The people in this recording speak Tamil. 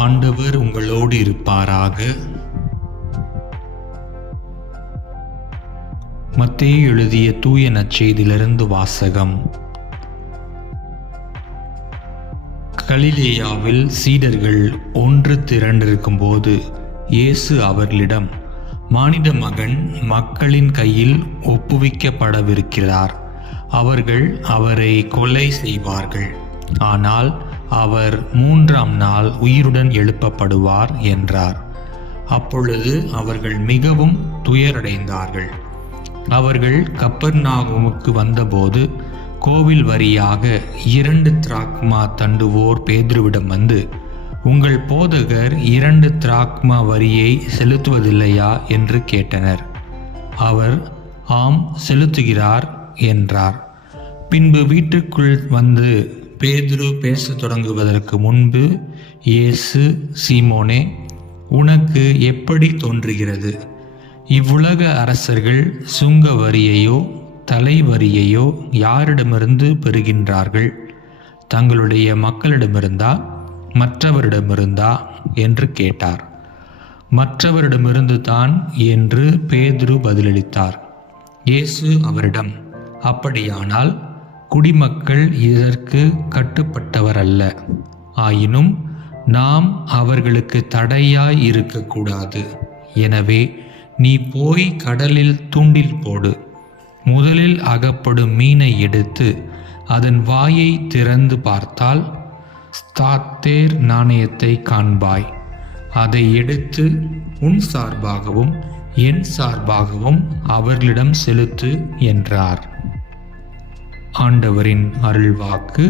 ஆண்டவர் உங்களோடு இருப்பாராக. மத்தேயு எழுதிய தூய நற்செய்தியிலிருந்து வாசகம். கலிலேயாவில் சீடர்கள் ஒன்று திரண்டிருக்கும்போது இயேசு அவர்களிடம், மானிட மகன் மக்களின் கையில் ஒப்புவிக்கப்படவிருக்கிறார். அவர்கள் அவரை கொலை செய்வார்கள். ஆனால் அவர் 3ஆம் நாள் உயிருடன் எழுப்பப்படுவார் என்றார். அப்பொழுது அவர்கள் மிகவும் துயரடைந்தார்கள். அவர்கள் கப்பர்நாகுமுக்கு வந்தபோது கோவில் வரியாக 2 திராக்மா தண்டுவோர் பேதுருவிடம் வந்து, உங்கள் போதகர் 2 திராக்மா வரியை செலுத்துவதில்லையா என்று கேட்டனர். அவர், ஆம், செலுத்துகிறார் என்றார். பின்பு வீட்டுக்குள் வந்து பேதுரு பேசத் தொடங்குவதற்கு முன்பு இயேசு, சீமோனே, உனக்கு எப்படி தோன்றுகிறது? இவ்வுலக அரசர்கள் சுங்க வரியையோ தலைவரியையோ யாரிடமிருந்து பெறுகின்றார்கள்? தங்களுடைய மக்களிடமிருந்தா மற்றவரிடமிருந்தா என்று கேட்டார். மற்றவரிடமிருந்து தான் என்று பேதுரு பதிலளித்தார். இயேசு அவரிடம், அப்படியானால் குடிமக்கள் இதற்கு கட்டுப்பட்டவர் அல்ல. ஆயினும் நாம் அவர்களுக்கு தடையாய் இருக்கக்கூடாது. எனவே நீ போய் கடலில் தூண்டில் போடு. முதலில் அகப்படும் மீனை எடுத்து அதன் வாயை திறந்து பார்த்தால் ஸ்தாத்தேர் நாணயத்தை காண்பாய். அதை எடுத்து உன் சார்பாகவும் என் சார்பாகவும் அவர்களிடம் செலுத்து என்றார். ஆண்டவரின் அருள்வாக்கு.